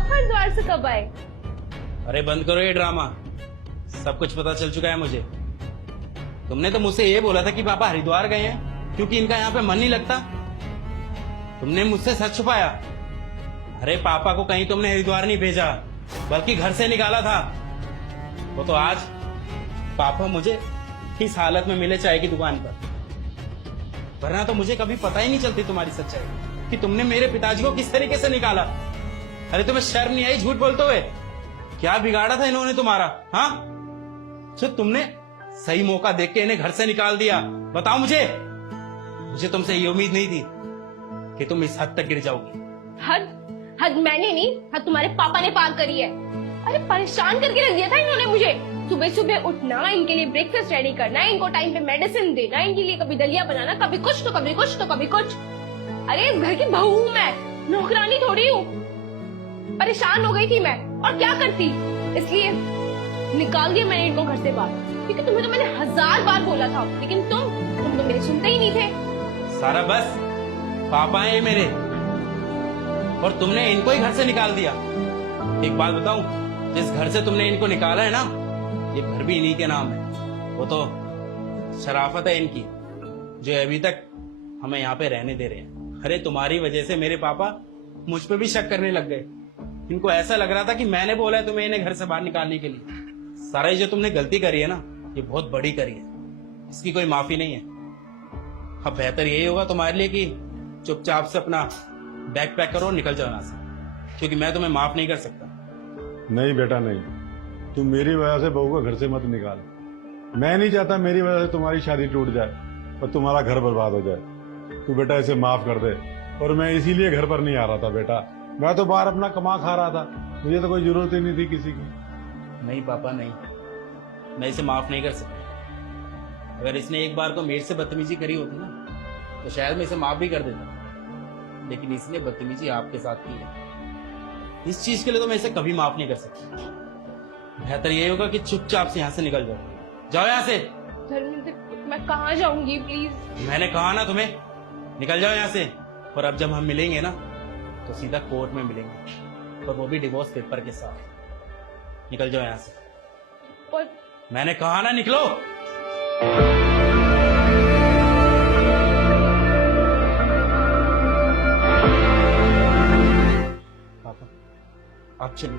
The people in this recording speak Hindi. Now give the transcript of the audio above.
आप हरिद्वार से कब आए? अरे बंद करो ये ड्रामा। सब कुछ पता चल चुका है मुझे। तुमने तो मुझसे ये बोला था कि पापा हरिद्वार गए हैं क्योंकि इनका यहाँ पे मन नहीं लगता। तुमने मुझसे सच छुपाया। अरे पापा को कहीं तुमने हरिद्वार नहीं भेजा बल्कि घर से निकाला था। वो तो आज पापा मुझे इस हालत में मिले चाय की दुकान पर, वरना तो मुझे कभी पता ही नहीं चलती तुम्हारी सच्चाई कि तुमने मेरे पिताजी को किस तरीके से निकाला। अरे तुम्हें शर्म नहीं आई झूठ बोलते हुए? क्या बिगाड़ा था इन्होंने तुम्हारा? हाँ, तो तुमने सही मौका देख के इन्हें घर से निकाल दिया। बताओ मुझे तुमसे ये उम्मीद नहीं थी कि तुम इस हद तक गिर जाओगी। हद मैंने नहीं, हद तुम्हारे पापा ने पार करी है। अरे परेशान करके रख दिया था इन्होंने मुझे। सुबह सुबह उठना, इनके लिए ब्रेकफास्ट रेडी करना, इनको टाइम पे मेडिसिन देना, इनके लिए कभी दलिया बनाना, कभी कुछ तो कभी कुछ तो कभी कुछ। अरे इस घर की बहू हूँ मैं, नौकरानी थोड़ी हूँ। परेशान हो गई थी मैं, और क्या करती, इसलिए निकाल दिया मैंने इनको घर से बाहर। क्योंकि तुम्हें तो मैंने 1000 बार बोला था, लेकिन तुम तो मेरे सुनते ही नहीं थे। सारा बस, पापा हैं ये मेरे, और तुमने इनको ही घर से निकाल दिया। एक बात बताऊं, जिस घर से तुमने इनको निकाला है ना, ये घर भी इन्हीं के नाम है। वो तो शराफत है इनकी जो अभी तक हमें यहाँ पे रहने दे रहे हैं। अरे तुम्हारी वजह से मेरे पापा मुझ पे भी शक करने लग गए। इनको ऐसा लग रहा था कि मैंने बोला है तुम्हें इन्हें घर से बाहर निकालने के लिए। सारा ये जो तुमने गलती करी है ना, ये बहुत बड़ी करी है, इसकी कोई माफी नहीं है। अब बेहतर यही होगा तुम्हारे लिए कि चुपचाप से अपना बैग पैक करो और निकल जाओ यहाँ से, क्योंकि मैं तुम्हें माफ नहीं कर सकता। नहीं बेटा नहीं, तुम मेरी वजह से बहू को घर से मत निकाल। मैं नहीं चाहता मेरी वजह से तुम्हारी शादी टूट जाए और तुम्हारा घर बर्बाद हो जाए। तू बेटा इसे माफ कर दे। और मैं इसीलिए घर पर नहीं आ रहा था बेटा, मैं तो बाहर अपना कमा खा रहा था, मुझे तो कोई जरूरत ही नहीं थी किसी की। नहीं पापा नहीं, मैं इसे माफ नहीं कर सकता। अगर इसने एक बार को मेरे से बदतमीजी करी होती ना, तो शायद मैं इसे माफ भी कर देता, लेकिन इसने बदतमीजी आपके साथ की है। इस चीज के लिए तो मैं इसे कभी माफ नहीं कर सकता। बेहतर यही होगा कि चुपचाप से यहाँ से निकल जाओ यहाँ से। धर्मेंद्र, मैं कहाँ जाऊंगी? प्लीज। मैंने कहा ना तुम्हें, निकल जाओ यहाँ से। और अब जब हम मिलेंगे ना, तो सीधा कोर्ट में मिलेंगे, और वो भी डिवोर्स पेपर के साथ। निकल जाओ यहाँ से। पर मैंने कहा ना निकलो। पापा आप चलिए।